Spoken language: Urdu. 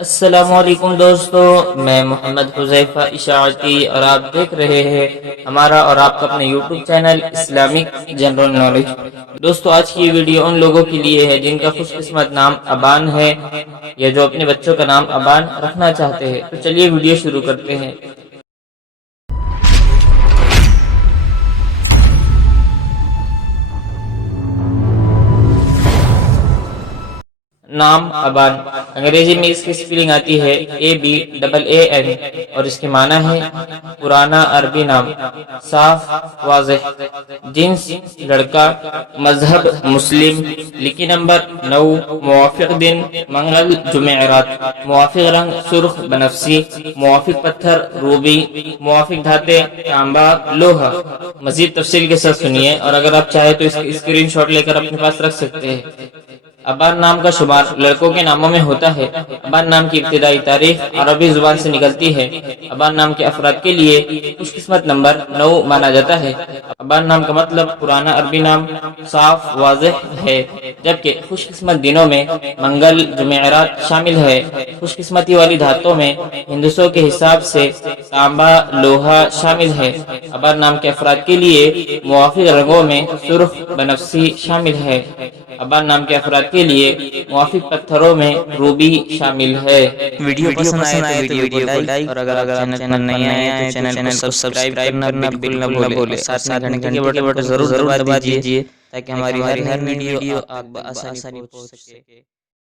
السلام علیکم دوستو، میں محمد حذیفہ اشاعتی اور آپ دیکھ رہے ہیں ہمارا اور آپ کا اپنے YouTube channel Islamic general knowledge. دوستو، آج کی یہ ویڈیو ان لوگوں کے لیے ہے جن کا خوش قسمت نام ابان ہے یا جو اپنے بچوں کا نام ابان رکھنا چاہتے ہیں۔ تو چلیے ویڈیو شروع کرتے ہیں۔ نام ابان انگریزی میں اس کی سپیلنگ آتی ہے ABAAN اور اس کے معنی ہے پرانا عربی نام، صاف واضح، جنس لڑکا، مذہب مسلم، لکی نمبر 9، موافق دن منگل جمعرات، موافق رنگ سرخ بنفسی، موافق پتھر روبی، موافق دھاتیں تانبا لوہا۔ مزید تفصیل کے ساتھ سنیے، اور اگر آپ چاہیں تو اس کی اسکرین شاٹ لے کر اپنے پاس رکھ سکتے ہیں۔ ابان نام کا شمار لڑکوں کے ناموں میں ہوتا ہے۔ ابان نام کی ابتدائی تاریخ عربی زبان سے نکلتی ہے۔ ابان نام کے افراد کے لیے خوش قسمت نمبر 9 مانا جاتا ہے۔ ابان نام کا مطلب پرانا عربی نام، صاف واضح ہے، جبکہ خوش قسمت دنوں میں منگل جمعرات شامل ہے۔ خوش قسمتی والی دھاتوں میں ہندسوں کے حساب سے تانبا لوہا شامل ہے۔ ابان نام کے افراد کے لیے موافق رنگوں میں سرخ بنفسی شامل ہے۔ ابان نام کے افراد کے لیے موافق پتھروں میں روبی شامل ہے۔ ویڈیو پسند آئے تو ویڈیو کو لائک، اور اگر آپ چینل پر نئے آئے تو چینل کو سبسکرائب کرنا بالکل نہ بھولے، اور ساتھ میں گھنٹی کے بٹن کو ضرور دبا دیجیے تاکہ ہماری ہر ویڈیو آپ تک بآسانی پہنچ سکے۔